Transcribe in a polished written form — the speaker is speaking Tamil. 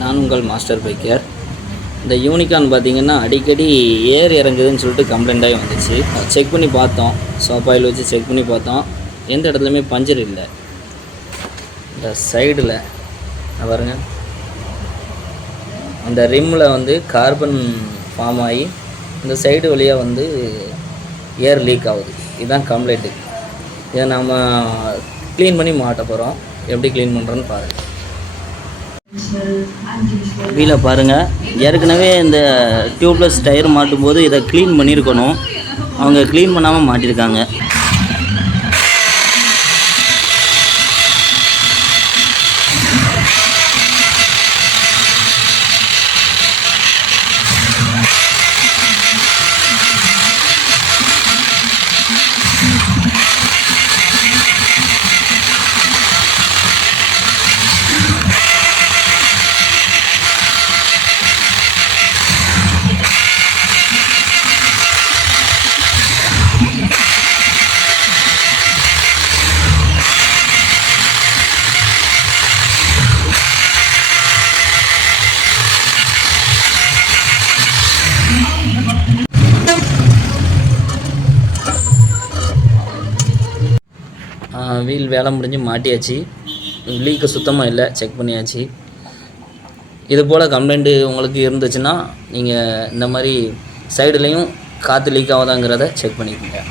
நான் உங்கள் மாஸ்டர் பைக்கர். இந்த யூனிகார்ன் பார்த்திங்கன்னா அடிக்கடி ஏர் இறங்குதுன்னு சொல்லிட்டு கம்ப்ளைண்ட்டாகி வந்துச்சு. செக் பண்ணி பார்த்தோம், சோப் ஆயில் வச்சு செக் பண்ணி பார்த்தோம். எந்த இடத்துலையுமே பஞ்சர் இல்லை. இந்த சைடில் பாருங்க, அந்த ரிம்மில் வந்து கார்பன் ஃபார்ம் ஆகி இந்த சைடு வழியாக வந்து ஏர் லீக் ஆகுது. இதுதான் கம்ப்ளைண்ட்டு. இதை நம்ம க்ளீன் பண்ணி மாட்ட போகிறோம். எப்படி க்ளீன் பண்ணுறோன்னு பாருங்கள். வீலை பாருங்கள், ஏற்கனவே இந்த டியூப்லெஸ் டயர் மாட்டும் போது இதை க்ளீன் பண்ணியிருக்கணும். அவங்க க்ளீன் பண்ணாமல் மாட்டியிருக்காங்க. வீல் வேலை முடிஞ்சு மாட்டியாச்சு. லீக்கு சுத்தமாக இல்லை, செக் பண்ணியாச்சு. இது போல் கம்ப்ளைண்ட்டு உங்களுக்கு இருந்துச்சுன்னா நீங்கள் இந்த மாதிரி சைடுலேயும் காற்று லீக் ஆகுதாங்கிறத செக் பண்ணிக்கோங்க.